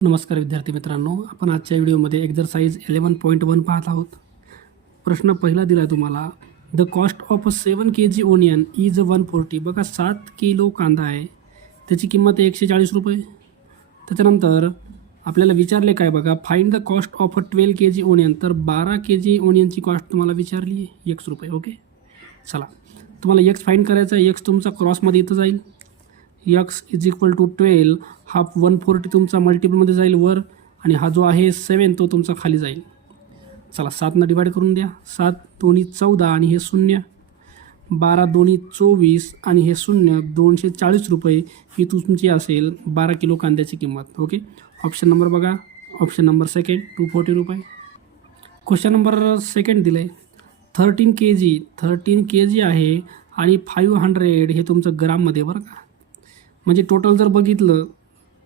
नमस्कार विद्यार्थी मित्रांनो, आपण आजच्या व्हिडिओमध्ये एक्झरसाइज 11.1 पाहत आहोत. प्रश्न पहिला दिला आहे तुम्हाला. The cost of 7 kg onion is 140. बघा 7 किलो कांदा आहे, त्याची किंमत आहे 140 रुपये. त्याच्यानंतर आपल्याला विचारले काय बघा, find the cost of 12 kg onion. तर 12 kg ओनियनची कॉस्ट तुम्हाला विचारली आहे, x रुपये. ओके, चला तुम्हाला x फाइंड करायचा आहे. x तुमचा क्रॉसमध्ये इथं जाईल. x इज इक्वल टू 12, हा 140 तुमचा मल्टिपलमध्ये जाईल वर, आणि हा जो आहे 7 तो तुमचा खाली जाईल. चला 7 डिवाइड करून द्या. 7 दोन्ही 14 आणि हे 0, 12 दोन्ही 24 आणि हे 0, 240 रुपये ही तुमची असेल 12 किलो कांद्याची किंमत. ओके, ऑप्शन नंबर बघा, ऑप्शन नंबर सेकंड 240 रुपये. क्वेश्चन नंबर सेकंड दिलं आहे. 13 kg आहे आणि 500 हे तुमचं ग्राममध्ये बरं का. म्हणजे टोटल जर बघितलं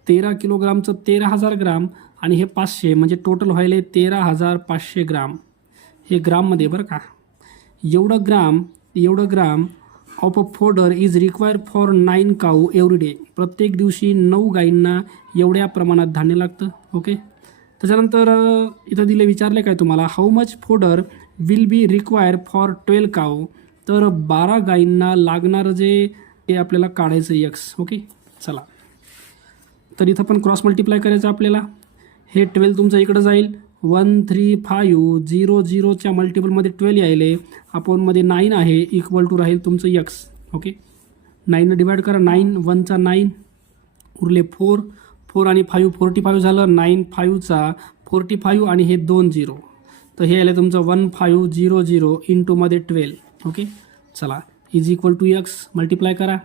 13 किलोग्रामचं 13,000 ग्राम आणि हे 500, म्हणजे टोटल व्हायला 13,500 ग्राम. हे ग्राममध्ये बरं का. एवढं gram of a fodder is required for 9 cow every day. प्रत्येक दिवशी 9 गायींना एवढ्या प्रमाणात धान्य लागतं. ओके, त्याच्यानंतर इथं विचारले काय तुम्हाला, how much fodder will be required for 12 काऊ. तर 12 गायींना लागणारं जे ते आपल्याला काढायचं x. ओके, चला तर इथं पण क्रॉस मल्टिप्लाय करायचं आपल्याला. हे 12 तुमचं इकडं जाईल. 13500च्या मल्टिपलमध्ये 12 यायले, अपॉनमध्ये 9 आहे, इक्वल टू राहील तुमचं x. ओके, 9 डिवाइड करा. 9 1चा 9 उरले 4 आणि 5 45 झालं. 9 5चा 45 आणि हे 2 0, तर हे आलं तुमचं 1500 इंटूमध्ये 12. ओके, चला is equal to x multiply करा.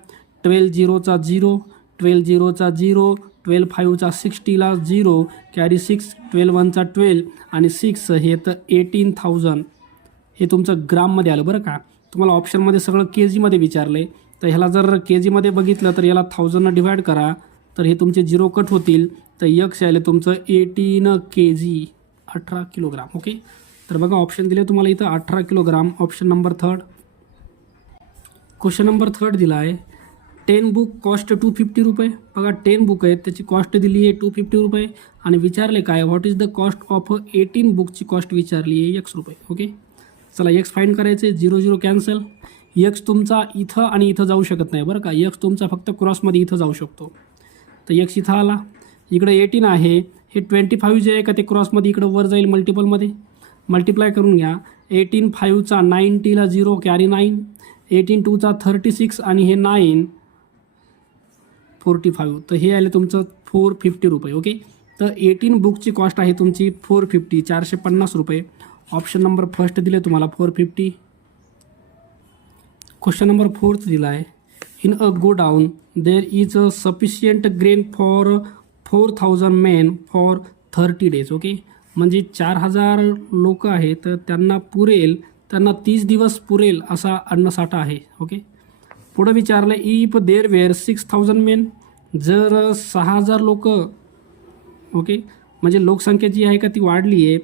12 0चा 0, 12 0चा 0, 12 5चा 60ला 0, कॅरी 6, 12 1चा 12 आणि 6 हे तर 18,000 हे तुमचं ग्राममध्ये आलं बरं का. तुम्हाला ऑप्शनमध्ये सगळं के जीमध्ये विचारलं आहे, तर ह्याला जर के जीमध्ये बघितलं तर याला 1000 डिवाइड करा, तर हे तुमचे 0 कट होतील, तर x आले तुमचं 18 kg, 18 किलोग्राम. ओके, तर बघा ऑप्शन दिले तुम्हाला इथं 18 kilogram. Option number third. Question number third दिला आहे. 10 बुक कॉस्ट 250 रुपये. बघा 10 बुक आहेत, त्याची कॉस्ट दिली आहे 250 रुपये आणि विचारले काय, what is the cost of 18 बुकची कॉस्ट विचारली आहे x रुपये. ओके, चला x फाइंड करायचे. 0 0 कॅन्सल. x तुमचा इथं आणि इथं जाऊ शकत नाही बरं का. x तुमचा फक्त क्रॉसमध्ये इथं जाऊ शकतो, तर x इथं आला. इकडं 18 आहे, हे 25 जे आहे का ते क्रॉसमध्ये इकडं वर जाईल मल्टिपलमध्ये. मल्टिप्लाय करून घ्या. 18 5चा 90ला 0, कॅरी 9, 18 2चा 36 आणि हे 9 45, तर हे आले तुमचं 450 रुपये. ओके, तर 18 बुकची कॉस्ट आहे तुमची 450, 450 रुपये. ऑप्शन नंबर फर्स्ट दिले तुम्हाला 450. क्वेश्चन नंबर फोर्थ दिला आहे. In a godown there is a sufficient grain for 4000 main for 30 days. Okay, म्हणजे 4000 लोक आहेत, तर त्यांना 30 दिवस पुरेल असा अन्नसाठा आहे. ओके, पुढं विचारलं इफ देर वेअर 6000 मेन. जर 6000 लोक, ओके, म्हणजे लोकसंख्या जी आहे का ती वाढली आहे.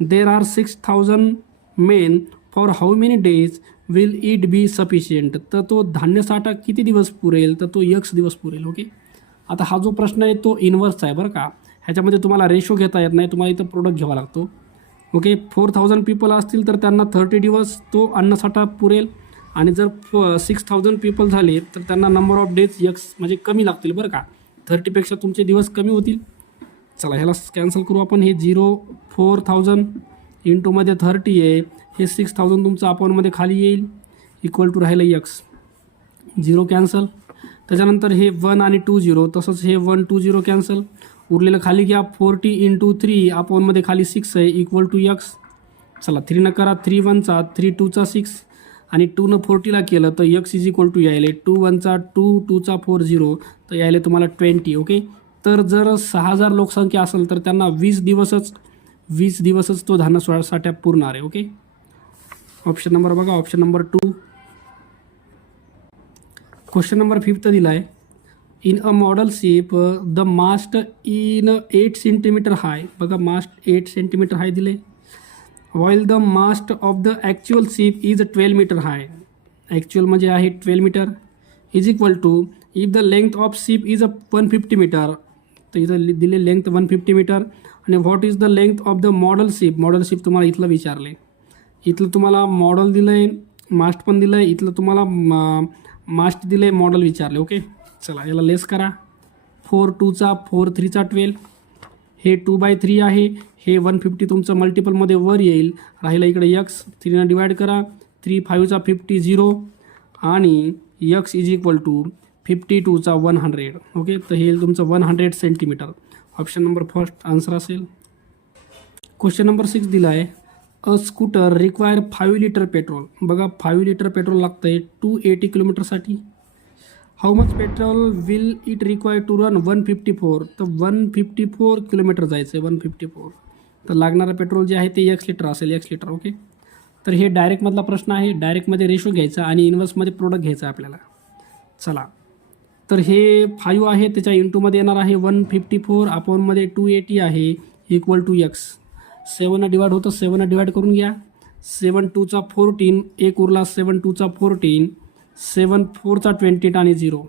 There are 6000 main for how many days will it be sufficient. तर तो धान्यसाठा किती दिवस पुरेल, तर तो x दिवस पुरेल. ओके, आता हा जो प्रश्न आहे तो इन्व्हर्सचा आहे बरं का. ह्याच्यामध्ये तुम्हाला रेशो घेता येत नाही, तुम्हाला इथं प्रोडक्ट घ्यावा लागतो. ओके, 4000 पीपल असतील तर त्यांना 30 दिवस तो अन्नसाठा पुरेल, आणि जर 6000 पीपल झाले तर त्यांना नंबर ऑफ डेज x म्हणजे कमी लागतील बरं का. 30पेक्षा तुमचे दिवस कमी होतील. चला ह्याला कॅन्सल करू आपण. हे 0 4000 इंटूमध्ये 30 आहे, हे 6000 तुमचं अपॉनमध्ये खाली येईल, इक्वल टू राहिलं x. 0 कॅन्सल. त्याच्यानंतर हे 1 आणि 2 0, तसंच हे 1 2 0 कॅन्सल. उरलेलं खाली घ्या. 40 इंटू 3 अपॉनमध्ये खाली 6 आहे, इक्वल टू x. चला 3 न करा. 3 1चा 3 2चा 6 आणि 2 न 40ला केलं तर x इज इक्वल टू यायले 2 1चा 2 2चा 4 0, तर यायले तुम्हाला 20. ओके, तर जर 6000 लोकसंख्या असेल तर त्यांना 20 दिवसच तो धान्य साठा पुरणार आहे. ओके, ऑप्शन नंबर बघा, ऑप्शन नंबर 2. क्वेश्चन नंबर 5 दिला आहे. In a model ship the mast in 8 centimetre high. बघा मास्ट 8 सेंटीमीटर हाय दिले, while the mast of the actual ship is 12 metre high. Actual म्हणजे आहे 12 metre, is equal to if the length of ship is 150 metre. तर इथं दिले length 150 metre. आणि what is the length of the model ship. Model ship तुम्हाला इथलं विचारले. इथलं तुम्हाला मॉडल दिलं आहे, मास्ट पण दिलं आहे. इथलं तुम्हाला मास्ट दिलं आहे, मॉडल विचारले. ओके, चला याला लेस करा. 4 2 4 3 12. हे 2/3 आहे. हे 150 तुमचं मल्टिपलमध्ये वर येईल. राहिला इकडे यक्स 3 डिवाइड करा. 3 5 50 0 आणि यक्स इज इक्वल टू 52 100. ओके, तर हे तुमचं 100 centimetre. Option number first answer असेल. क्वेश्चन नंबर 6 दिला आहे. A scooter require 5 litre petrol. बघा 5 लिटर पेट्रोल लागतं आहे 280 किलोमीटरसाठी. How much petrol will it require to run 154. तर 154 किलोमीटर जायचं आहे. 154 तर लागणारं पेट्रोल जे आहे ते x लिटर असेल. x litre. ओके, तर हे डायरेक्टमधला प्रश्न आहे. डायरेक्टमध्ये रेशो घ्यायचा आणि इन्व्हर्समध्ये प्रोडक्ट घ्यायचा आपल्याला. चला, तर हे 5 आहे, त्याच्या इंटूमध्ये येणार आहे 154 अपॉनमध्ये 280 आहे इक्वल टू x. 7 डिवाइड होतं, 7 डिवाइड करून घ्या. 7 2 14, एक उरला 7 2 14, 7 4 28 आणि 0.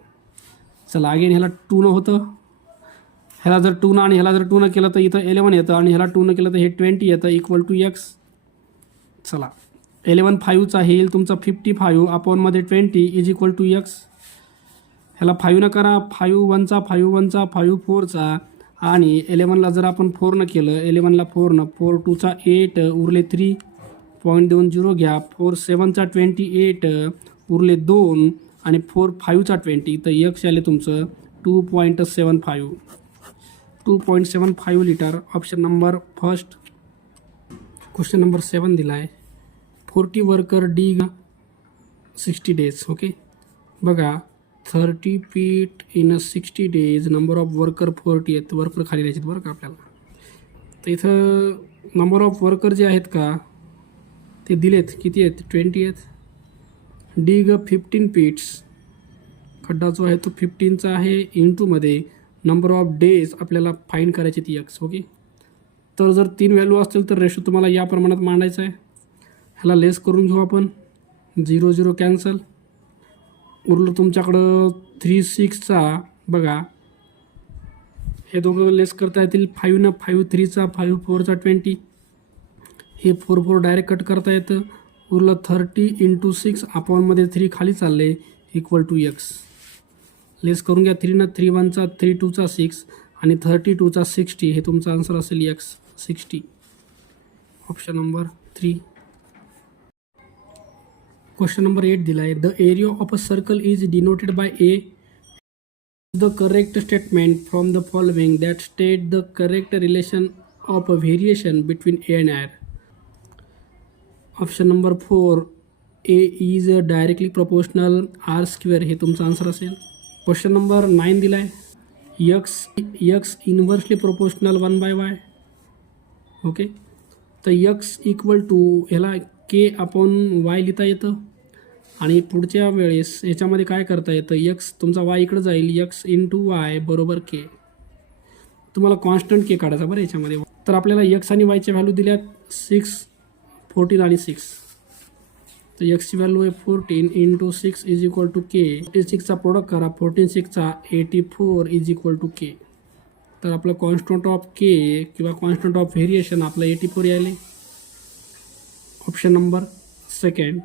चला अगेन ह्याला 2 न होतं. ह्याला जर 2 आणि ह्याला जर 2 न केलं तर इथं 11 येतं आणि ह्याला 2 न केलं तर हे 20 येतं इक्वल टू x. चला 11 5चा हे येईल तुमचा 55 अपॉनमध्ये 20 इज इक्वल टू x. ह्याला 5 न करा. 5 1 5 1 5 4 आणि 11ला जर आपण 4 न केलं, 11ला 4 न 4 2 8 उरले 3 पॉईंट देऊन 0 घ्या. 4 7 28 उरले 2 आणि 4 5 20 तर x आले तुमचं 2.75. 2.75 litre. Option number first. Question number 7 दिला आहे. 40 वर्कर dig 60 days. ओके, बघा 30 feet in 60 days. Number of worker 40 आहेत. वर्कर खाली द्यायचे बरं का आपल्याला. तर इथं नंबर ऑफ वर्कर जे आहेत का ते दिलेत. किती आहेत? 20 आहेत. dig 15 feet. खड्डा जो आहे तो 15चा आहे. इंटूमध्ये नंबर ऑफ डेज आपल्याला फाईंड करायचे ती x. ओके, तर जर 3 व्हॅल्यू असतील तर रेशो तुम्हाला या प्रमाणात मांडायचा आहे. ह्याला लेस करून घेऊ आपण. 0 0 कॅन्सल. उरलं तुमच्याकडं 3 6चा. बघा हे दोघं लेस करता येतील. 5 न 5 3 5 4 20. हे 4 4 डायरेक्ट कट करता येतं. उरलं 30 × 6 अपॉनमध्ये 3 खाली चालले इक्वल टू x. लेस करून घ्या. 3 न 3 1 3 2 6 आणि 32 60. हे तुमचा आन्सर असेल x 60. Option number 3. Question number 8 दिला आहे. The area of a circle is denoted by A. The correct statement from the following that state the correct relation of a variation between A and R. Option number 4 A is directly proportional R square. हे तुमचा answer असेल. Question number 9 दिला आहे. यक्स inversely proportional 1/y. Okay, तर यक्स equal to ह्याला k upon Y लिहिता येतं आणि पुढच्या वेळेस याच्यामध्ये काय करता येतं. यक्स तुमचा वाय इकडं जाईल. यक्स इंटू वाय बरोबर के. तुम्हाला कॉन्स्टंट के काढायचा बरं याच्यामध्ये. तर आपल्याला यक्स आणि वायच्या व्हॅल्यू दिल्यात 6 14 आणि 6. तर यक्सची व्हॅल्यू आहे 14 × 6 इज इक्वल टू के. 46चा प्रोडक्ट करा. 14 6 84 इज इक्वल टू के. तर आपलं कॉन्स्टंट ऑफ के किंवा कॉन्स्टंट ऑफ व्हेरिएशन आपलं 84 यायले. Option number second.